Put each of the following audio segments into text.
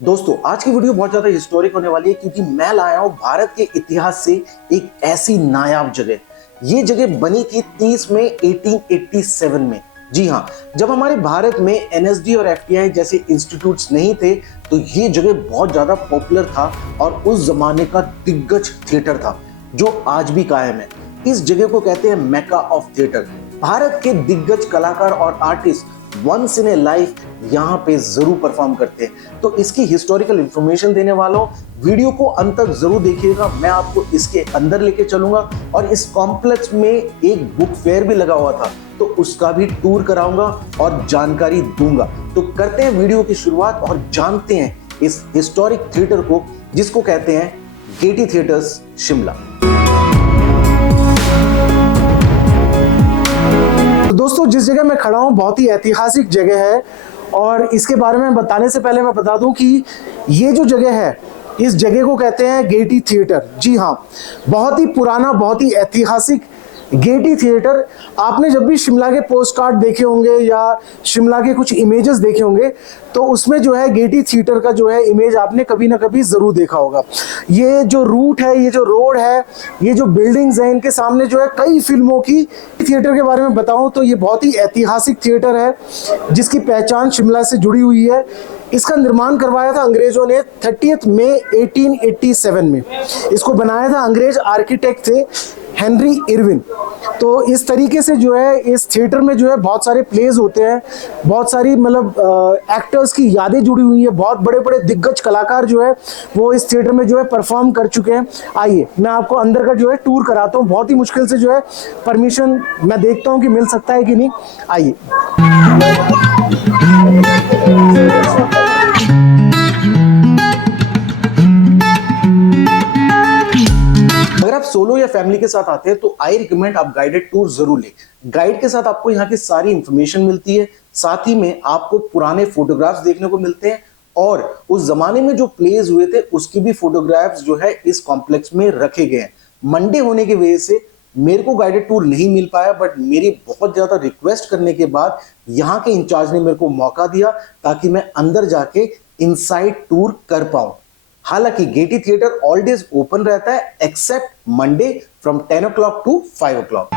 दोस्तों आज की वीडियो बहुत ज्यादा हिस्टोरिक होने वाली है क्योंकि मैं लाया हूं भारत के इतिहास से एक ऐसी नायाब जगह। ये जगह बनी थी 30 मई 1887 में। जी हाँ, जब हमारे भारत में एनएसडी और एफटीआई जैसे इंस्टीट्यूट्स नहीं थे तो ये जगह बहुत ज्यादा पॉपुलर था और उस जमाने का दिग्गज थिएटर था जो आज भी कायम है। इस जगह को कहते हैं मेका ऑफ थिएटर। भारत के दिग्गज कलाकार और artist once in a life यहाँ पे जरूर परफॉर्म करते हैं। तो इसकी हिस्टोरिकल इंफॉर्मेशन देने वाला हूँ, वीडियो को अंत तक जरूर देखिएगा। मैं आपको इसके अंदर लेके चलूंगा और इस कॉम्प्लेक्स में एक बुक फेयर भी लगा हुआ था तो उसका भी टूर कराऊंगा और जानकारी दूंगा। तो करते हैं वीडियो की शुरुआत और जानते हैं इस हिस्टोरिक थिएटर को जिसको कहते हैं गेटी थिएटर्स शिमला। दोस्तों जिस जगह मैं खड़ा हूं बहुत ही ऐतिहासिक जगह है और इसके बारे में बताने से पहले मैं बता दूं कि ये जो जगह है इस जगह को कहते हैं गेटी थिएटर। जी हाँ, बहुत ही पुराना बहुत ही ऐतिहासिक गेटी थिएटर। आपने जब भी शिमला के पोस्ट कार्ड देखे होंगे या शिमला के कुछ इमेजेस देखे होंगे तो उसमें जो है गेटी थिएटर का जो है इमेज आपने कभी ना कभी जरूर देखा होगा। ये जो रूट है, ये जो रोड है, ये जो बिल्डिंग्स हैं, इनके सामने जो है कई फिल्मों की। थिएटर के बारे में बताऊं तो ये बहुत ही ऐतिहासिक थिएटर है जिसकी पहचान शिमला से जुड़ी हुई है। इसका निर्माण करवाया था अंग्रेजों ने 30 मई 1887 में। इसको बनाया था अंग्रेज आर्किटेक्ट थे हेनरी इरविन। तो इस तरीके से जो है इस थिएटर में जो है बहुत सारे प्लेज होते हैं, बहुत सारी मतलब एक्टर्स की यादें जुड़ी हुई है। बहुत बड़े बड़े दिग्गज कलाकार जो है वो इस थिएटर में जो है परफॉर्म कर चुके हैं। आइए मैं आपको अंदर का जो है टूर कराता हूँ। बहुत ही मुश्किल से जो है परमिशन मैं देखता हूँ कि मिल सकता है कि नहीं। आइए। अगर आप सोलो या फैमिली के साथ आते हैं तो आई रिकमेंड आप गाइडेड टूर जरूर लें। गाइड के साथ आपको यहाँ की सारी इंफॉर्मेशन मिलती है, साथ ही में आपको पुराने फोटोग्राफ्स देखने को मिलते हैं और उस जमाने में जो प्लेज हुए थे उसकी भी फोटोग्राफ्स जो है इस कॉम्प्लेक्स में रखे गए हैं। मंडे होने की वजह से मेरे को गाइडेड टूर नहीं मिल पाया, बट मेरी बहुत ज्यादा रिक्वेस्ट करने के बाद यहाँ के इंचार्ज ने मेरे को मौका दिया ताकि मैं अंदर जाके इनसाइड टूर कर पाऊं। हालांकि Getty theatre all days open रहता है accept Monday from 10 o'clock to 5 o'clock।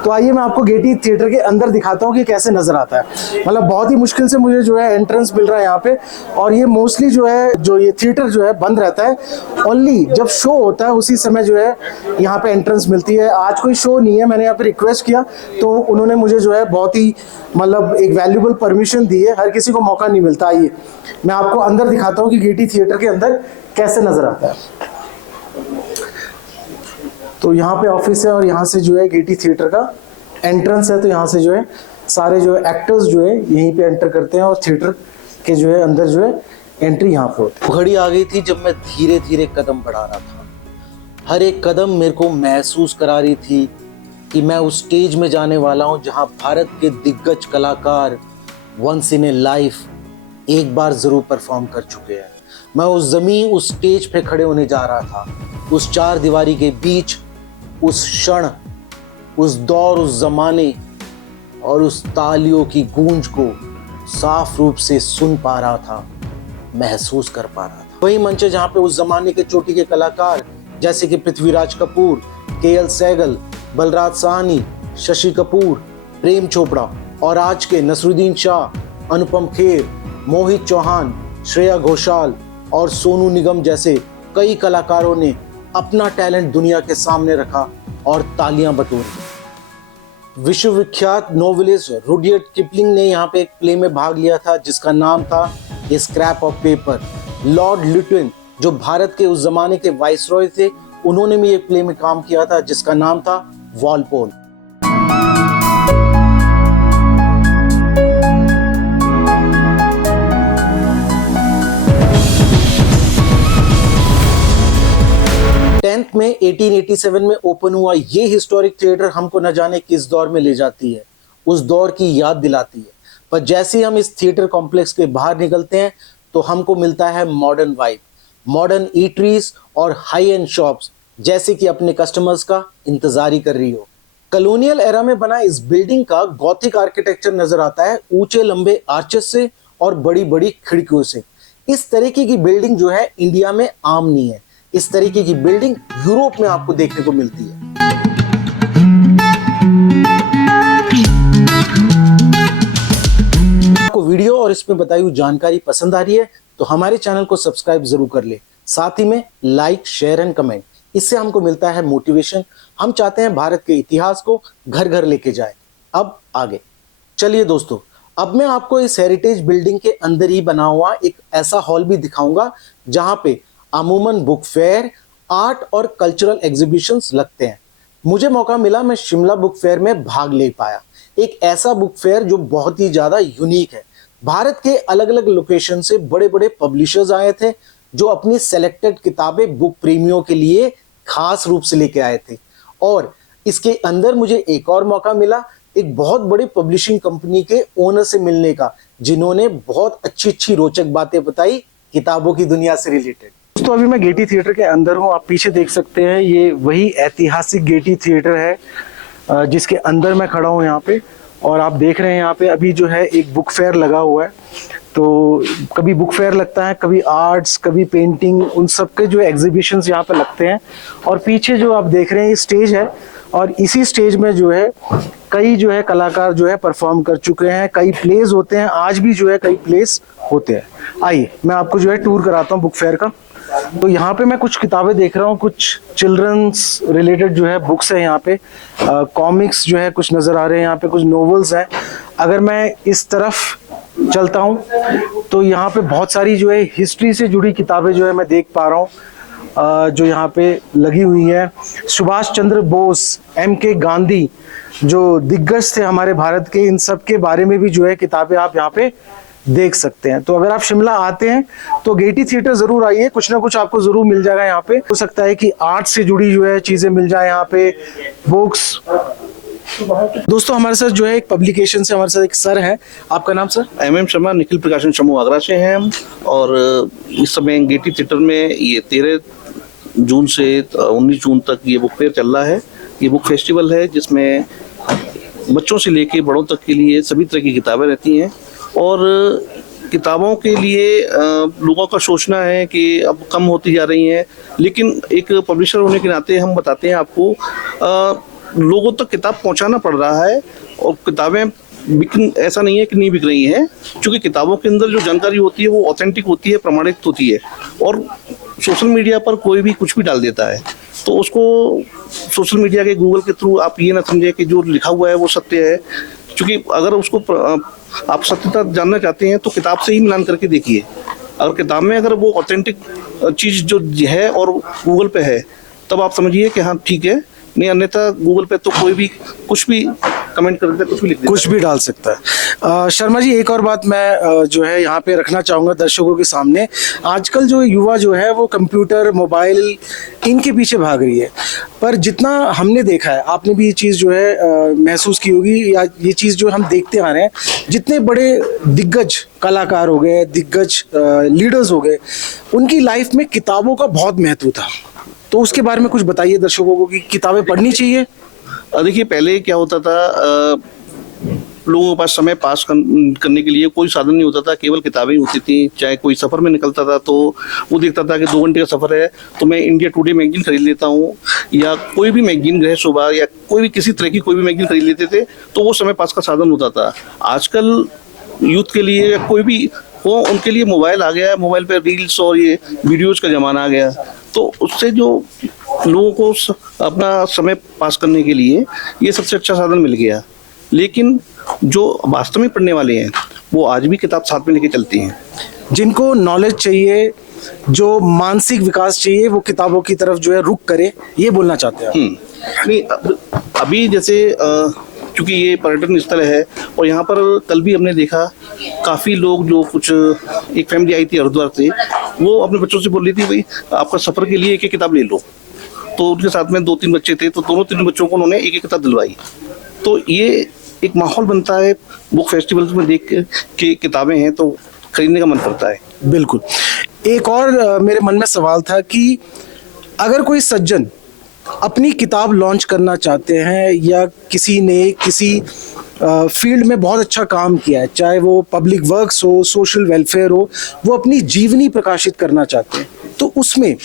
तो आइए मैं आपको गेटी थिएटर के अंदर दिखाता हूँ कि कैसे नजर आता है। मतलब बहुत ही मुश्किल से मुझे जो है एंट्रेंस मिल रहा है यहाँ पे और ये मोस्टली जो है जो ये थिएटर जो है बंद रहता है। ओनली जब शो होता है उसी समय जो है यहाँ पे एंट्रेंस मिलती है। आज कोई शो नहीं है, मैंने यहाँ पे रिक्वेस्ट किया तो उन्होंने मुझे जो है बहुत ही मतलब एक वैल्यूबल परमिशन दी है। हर किसी को मौका नहीं मिलता। आइए मैं आपको अंदर दिखाता हूँ कि गेटी थिएटर के अंदर कैसे नजर आता है। तो यहाँ पे ऑफिस है और यहाँ से जो है गेटी थिएटर का एंट्रेंस है। तो यहाँ से जो है सारे जो है एक्टर्स जो है यहीं पे एंटर करते हैं और थिएटर के जो है अंदर जो है एंट्री यहाँ पे होती है। घड़ी आ गई थी जब मैं धीरे धीरे कदम बढ़ा रहा था। हर एक कदम मेरे को महसूस करा रही थी कि मैं उस स्टेज में जाने वाला हूँ जहाँ भारत के दिग्गज कलाकार वंस इन ए लाइफ एक बार जरूर परफॉर्म कर चुके हैं। मैं उस स्टेज पे खड़े होने जा रहा था, उस चार दीवारी के बीच, उस क्षण, उस दौर, उस जमाने और उस तालियों की गूंज को साफ रूप से सुन पा रहा था, महसूस कर पा रहा था। वही मंच है जहां पे उस जमाने के चोटी के कलाकार जैसे कि पृथ्वीराज कपूर, केएल सहगल, बलराज साहनी, शशि कपूर, प्रेम चोपड़ा और आज के नसरुद्दीन शाह, अनुपम खेर, मोहित चौहान, श्रेया घोषाल और सोनू निगम जैसे कई कलाकारों ने अपना टैलेंट दुनिया के सामने रखा और तालियां बटोरी। विश्वविख्यात नोवेलिस्ट रुडयार्ड किपलिंग ने यहाँ पे एक प्ले में भाग लिया था जिसका नाम था ए स्क्रैप ऑफ पेपर। लॉर्ड लिटविन जो भारत के उस जमाने के वाइसरॉय थे, उन्होंने भी एक प्ले में काम किया था जिसका नाम था वॉलपोल। में 1887 में ओपन हुआ ये हिस्टोरिक थिएटर हमको न जाने किस दौर में ले जाती है, उस दौर की याद दिलाती है। पर जैसे ही हम इस थिएटर कॉम्प्लेक्स के बाहर निकलते हैं तो हमको मिलता है मॉडर्न वाइब, मॉडर्न ईटरीज और हाई एंड शॉप्स जैसे कि अपने कस्टमर्स का इंतजार ही कर रही हो। कॉलोनियल एरा में बना इस बिल्डिंग का गॉथिक आर्किटेक्चर नजर आता है, ऊंचे लंबे आर्चेस से और बड़ी बड़ी खिड़कियों से। इस तरीके की बिल्डिंग जो है इंडिया में आम नहीं है। इस तरीके की बिल्डिंग यूरोप में आपको देखने को मिलती है। आपको वीडियो और इसमें बताई हुई जानकारी पसंद आ रही है तो हमारे चैनल को सब्सक्राइब जरूर कर ले, साथ ही में लाइक, शेयर एंड कमेंट। इससे हमको मिलता है मोटिवेशन। हम चाहते हैं भारत के इतिहास को घर घर लेके जाए। अब आगे चलिए दोस्तों, अब मैं आपको इस हेरिटेज बिल्डिंग के अंदर ही बना हुआ एक ऐसा हॉल भी दिखाऊंगा जहां पे अमूमन बुक फेयर, आर्ट और कल्चरल एग्जीबिशंस लगते हैं। मुझे मौका मिला, मैं शिमला बुक फेयर में भाग ले पाया। एक ऐसा बुक फेयर जो बहुत ही ज्यादा यूनिक है। भारत के अलग अलग लोकेशन से बड़े बड़े पब्लिशर्स आए थे जो अपनी सेलेक्टेड किताबें बुक प्रेमियों के लिए खास रूप से लेके आए थे। और इसके अंदर मुझे एक और मौका मिला एक बहुत बड़ी पब्लिशिंग कंपनी के ओनर से मिलने का, जिन्होंने बहुत अच्छी अच्छी रोचक बातें बताई किताबों की दुनिया से रिलेटेड। दोस्तों अभी मैं गेटी थिएटर के अंदर हूँ। आप पीछे देख सकते हैं, ये वही ऐतिहासिक गेटी थिएटर है जिसके अंदर मैं खड़ा हूँ यहाँ पे। और आप देख रहे हैं यहाँ पे अभी जो है एक बुक फेयर लगा हुआ है। तो कभी बुक फेयर लगता है, कभी आर्ट्स, कभी पेंटिंग, उन सब के जो एग्जीबिशंस यहाँ पे लगते हैं। और पीछे जो आप देख रहे हैं ये स्टेज है, और इसी स्टेज में जो है कई जो है कलाकार जो है परफॉर्म कर चुके हैं। कई प्लेस होते हैं, आज भी जो है कई प्लेस होते हैं। आइए मैं आपको जो है टूर कराता हूँ बुक फेयर का। तो यहाँ पे मैं कुछ किताबें देख रहा हूँ, कुछ चिल्ड्रंस रिलेटेड जो है बुक्स है यहाँ पे, कॉमिक्स जो है कुछ नजर आ रहे हैं यहाँ पे, कुछ नॉवेल्स हैं। अगर मैं इस तरफ चलता हूँ तो यहाँ पे बहुत सारी जो है हिस्ट्री से जुड़ी किताबें जो है मैं देख पा रहा हूँ जो यहाँ पे लगी हुई है। सुभाष चंद्र बोस, MK गांधी जो दिग्गज थे हमारे भारत के, इन सब के बारे में भी जो है किताबें आप यहाँ पे देख सकते हैं। तो अगर आप शिमला आते हैं तो गेटी थिएटर जरूर आइए, कुछ ना कुछ आपको जरूर मिल जाएगा यहाँ पे। हो सकता है कि आर्ट से जुड़ी जो है चीजें मिल जाए यहाँ पे, बुक्स। दोस्तों हमारे साथ जो है एक पब्लिकेशन से हमारे साथ एक सर है। आपका नाम सर? MM शर्मा, निखिल प्रकाशन समूह आगरा से हैं हम। और इस समय गेटी थिएटर में ये 13 जून से 19 जून तक ये बुक फेयर चल रहा है। ये बुक फेस्टिवल है जिसमें बच्चों से लेके बड़ों तक के लिए सभी तरह की किताबें रहती हैं। और किताबों के लिए लोगों का सोचना है कि अब कम होती जा रही हैं, लेकिन एक पब्लिशर होने के नाते हम बताते हैं आपको, लोगों तक किताब पहुंचाना पड़ रहा है। और किताबें ऐसा नहीं है कि नहीं बिक रही हैं, क्योंकि किताबों के अंदर जो जानकारी होती है वो ऑथेंटिक होती है, प्रमाणित होती है। और सोशल मीडिया पर कोई भी कुछ भी डाल देता है, तो उसको सोशल मीडिया के गूगल के थ्रू आप ये ना समझे कि जो लिखा हुआ है वो सत्य है। क्योंकि अगर उसको आप सत्यता जानना चाहते हैं तो किताब से ही मिलान करके देखिए। अगर किताब में अगर वो ऑथेंटिक चीज़ जो है और गूगल पे है, तब आप समझिए कि हाँ ठीक है, नहीं अन्यथा गूगल पे तो कोई भी कुछ भी कमेंट कर देता है, कुछ भी लिख देता है, कुछ भी डाल सकता है। शर्मा जी एक और बात मैं जो है यहाँ पे रखना चाहूँगा दर्शकों के सामने। आजकल जो युवा जो है वो कंप्यूटर, मोबाइल, इनके पीछे भाग रही है। पर जितना हमने देखा है, आपने भी ये चीज़ जो है महसूस की होगी, या ये चीज़ जो हम देखते आ रहे हैं, जितने बड़े दिग्गज कलाकार हो गए, दिग्गज लीडर्स हो गए, उनकी लाइफ में किताबों का बहुत महत्व था। तो उसके बारे में कुछ बताइए दर्शकों को कि किताबें पढ़नी चाहिए। देखिए पहले क्या होता था, लोगों के पास समय पास करने के लिए कोई साधन नहीं होता था, केवल किताबें होती थी। चाहे कोई सफ़र में निकलता था तो वो देखता था कि 2 घंटे का सफ़र है तो मैं इंडिया टुडे मैगजीन खरीद लेता हूँ, या कोई भी मैगजीन, गृह शोभा या कोई भी किसी तरह की कोई भी मैगजीन खरीद लेते थे, तो वो समय पास का साधन होता था। आजकल यूथ के लिए कोई भी हो, उनके लिए मोबाइल आ गया है, मोबाइल पर रील्स और ये वीडियोज़ का ज़माना आ गया। तो उससे जो लोगों को अपना समय पास करने के लिए ये सबसे अच्छा साधन मिल गया। लेकिन जो वास्तव में पढ़ने वाले हैं वो आज भी किताब साथ में लेके चलती हैं। जिनको नॉलेज चाहिए, जो मानसिक विकास चाहिए, वो किताबों की तरफ जो है रुख करे, ये बोलना चाहते हैं। नहीं, अभी जैसे क्योंकि ये पर्यटन स्थल है और यहाँ पर कल भी हमने देखा काफ़ी लोग, जो कुछ एक फैमिली आई थी हरिद्वार से, वो अपने बच्चों से बोल रही थी भाई आपका सफ़र के लिए एक किताब ले लो। तो उनके साथ में 2-3 बच्चे थे, तो दोनों 3 बच्चों को उन्होंने एक किताब दिलवाई। तो ये एक माहौल बनता है, बुक फेस्टिवल्स में देख के किताबें हैं तो खरीदने का मन करता है। बिल्कुल। एक और मेरे मन में सवाल था कि अगर कोई सज्जन अपनी किताब लॉन्च करना चाहते हैं या किसी ने किसी फील्ड में बहुत अच्छा काम किया है, चाहे वो पब्लिक वर्क्स हो, सोशल वेलफेयर हो, वो अपनी जीवनी प्रकाशित करना चाहते हैं, तो उसमें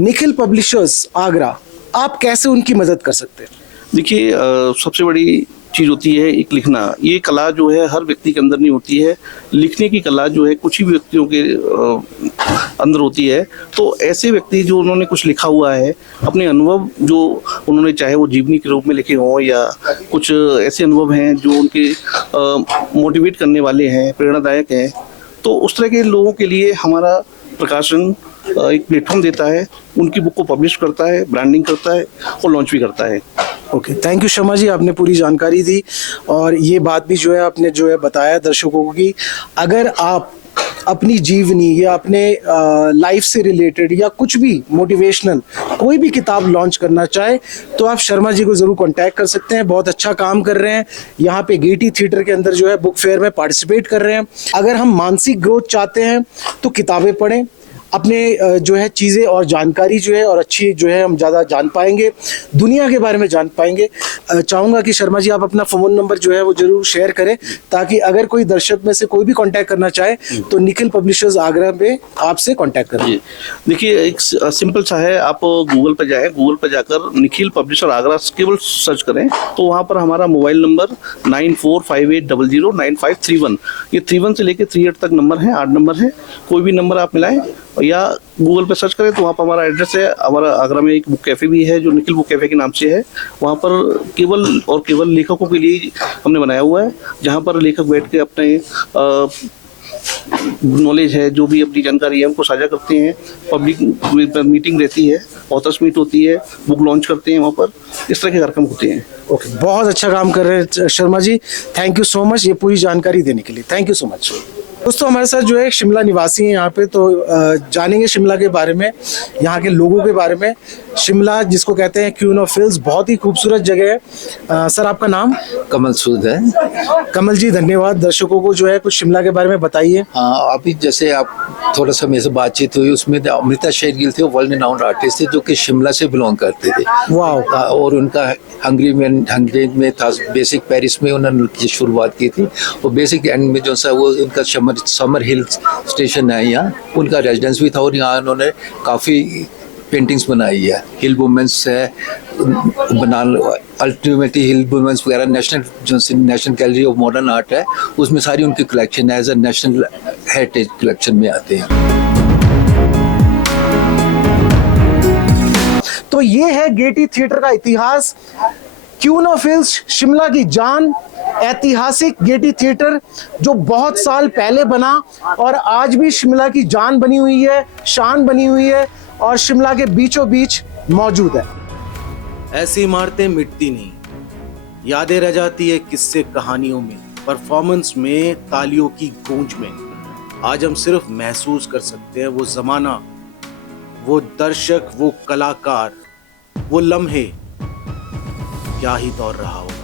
निखिल पब्लिशर्स आगरा आप कैसे उनकी मदद कर सकते हैं? देखिए, सबसे बड़ी चीज़ होती है एक लिखना। ये कला जो है हर व्यक्ति के अंदर नहीं होती है। लिखने की कला जो है कुछ ही व्यक्तियों के अंदर होती है। तो ऐसे व्यक्ति जो उन्होंने कुछ लिखा हुआ है, अपने अनुभव जो उन्होंने, चाहे वो जीवनी के रूप में लिखे हों या कुछ ऐसे अनुभव हैं जो उनके मोटिवेट करने वाले हैं, प्रेरणादायक हैं, तो उस तरह के लोगों के लिए हमारा प्रकाशन एक प्लेटफॉर्म देता है, उनकी बुक को पब्लिश करता है, ब्रांडिंग करता है और लॉन्च भी करता है। Okay, thank you Sharma ji, आपने पूरी जानकारी दी और ये बात भी जो है आपने जो है बताया दर्शकों को कि अगर आप अपनी जीवनी या अपने लाइफ से रिलेटेड या कुछ भी मोटिवेशनल कोई भी किताब लॉन्च करना चाहे तो आप शर्मा जी को ज़रूर कांटेक्ट कर सकते हैं। बहुत अच्छा काम कर रहे हैं, यहाँ पे गेटी थिएटर के अंदर जो है बुक फेयर में पार्टिसिपेट कर रहे हैं। अगर हम मानसिक ग्रोथ चाहते हैं तो किताबें पढ़ें, अपने जो है चीज़ें और जानकारी जो है और अच्छी जो है हम ज़्यादा जान पाएंगे, दुनिया के बारे में जान पाएंगे। चाहूँगा कि शर्मा जी आप अपना फ़ोन नंबर जो है वो ज़रूर शेयर करें ताकि अगर कोई दर्शक में से कोई भी कांटेक्ट करना चाहे तो निखिल पब्लिशर्स आगरा में आपसे कांटेक्ट करें। देखिए, एक सिंपल सा है, आप गूगल पर जाएं, गूगल पर जाकर निखिल पब्लिशर आगरा केवल सर्च करें तो वहाँ पर हमारा मोबाइल नंबर 9458009531, ये 31 से लेकर 38 तक नंबर है, 8 नंबर है, कोई भी नंबर आप मिलाएं या गूगल पे सर्च करें तो वहाँ पर हमारा एड्रेस है। हमारा आगरा में एक बुक कैफ़े भी है जो निखिल बुक कैफ़े के नाम से है। वहाँ पर केवल और केवल लेखकों के लिए हमने बनाया हुआ है, जहाँ पर लेखक बैठ के अपने नॉलेज है, जो भी अपनी जानकारी है, उनको साझा करते हैं। पब्लिक मीटिंग रहती है, ऑथर्स मीट होती है, बुक लॉन्च करते हैं वहाँ पर, इस तरह के कार्यक्रम होते हैं। ओके, बहुत अच्छा काम कर रहे हैं Sharma ji, thank you so much ये पूरी जानकारी देने के लिए, थैंक यू सो मच। दोस्तों हमारे साथ जो है शिमला निवासी हैं यहाँ पे, तो जानेंगे शिमला के बारे में, यहाँ के लोगों के बारे में। शिमला जिसको कहते हैं क्वीन ऑफ हिल्स, बहुत ही खूबसूरत जगह है। सर आपका नाम? कमल सूद है। कमल जी धन्यवाद, दर्शकों को जो है कुछ शिमला के बारे में बताइए। हाँ, अभी जैसे आप थोड़ा सा मेरे से बातचीत हुई उसमें अमृता शेरगिल थे, वर्ल्ड रिनाउंड आर्टिस्ट थे जो कि शिमला से बिलोंग करते थे। वाह। और उनका हंगरी में था, बेसिक पेरिस में उन्होंने शुरुआत की थी और बेसिक एंड में जो सा वो उनका समर हिल स्टेशन है, यहाँ उनका रेजिडेंस भी था और यहाँ उन्होंने काफ़ी पेंटिंग्स बनाई है। हिल वुमेंस है, अल्टीमेटली हिल वुमेंस वगैरह, national gallery of modern art है, उसमें सारी उनकी कलेक्शन है, as a national heritage collection में आते हैं। तो ये है गेटी थिएटर का इतिहास, क्वीन ऑफ हिल्स, शिमला की जान, ऐतिहासिक गेटी थिएटर जो बहुत साल पहले बना और आज भी शिमला की जान बनी हुई है, शान बनी हुई है और शिमला के बीचों बीच मौजूद है। ऐसी इमारतें मिटती नहीं, यादें रह जाती है किस्से कहानियों में, परफॉर्मेंस में, तालियों की गूंज में। आज हम सिर्फ महसूस कर सकते हैं वो जमाना, वो दर्शक, वो कलाकार, वो लम्हे, क्या ही दौर रहा होगा।